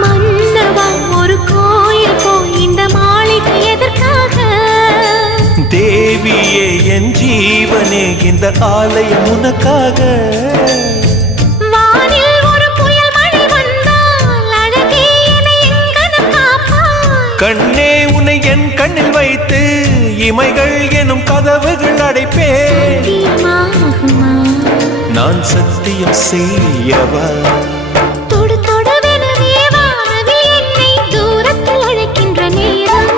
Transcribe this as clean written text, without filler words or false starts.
மன்னவா ஒரு கோயில் போய் இந்த மாளிகை எதற்காக? தேவியே என் ஜீவனே இந்த ஆலயம் உனக்காக. வானில் ஒரு புயல் மழை வந்தால் அழகே என்னை எங்கனம் காப்பாய். கண்ணே உன்னை என் கண்ணில் வைத்து இமைகள் எனும் கதவுகள் அடைப்பேன். சத்தியமாகுமா? நான் சத்தியம் செய்யவா? தொடு தொடுவெனவே வானவில் என்னை தூரத்தில் அழைக்கின்ற நேரம்.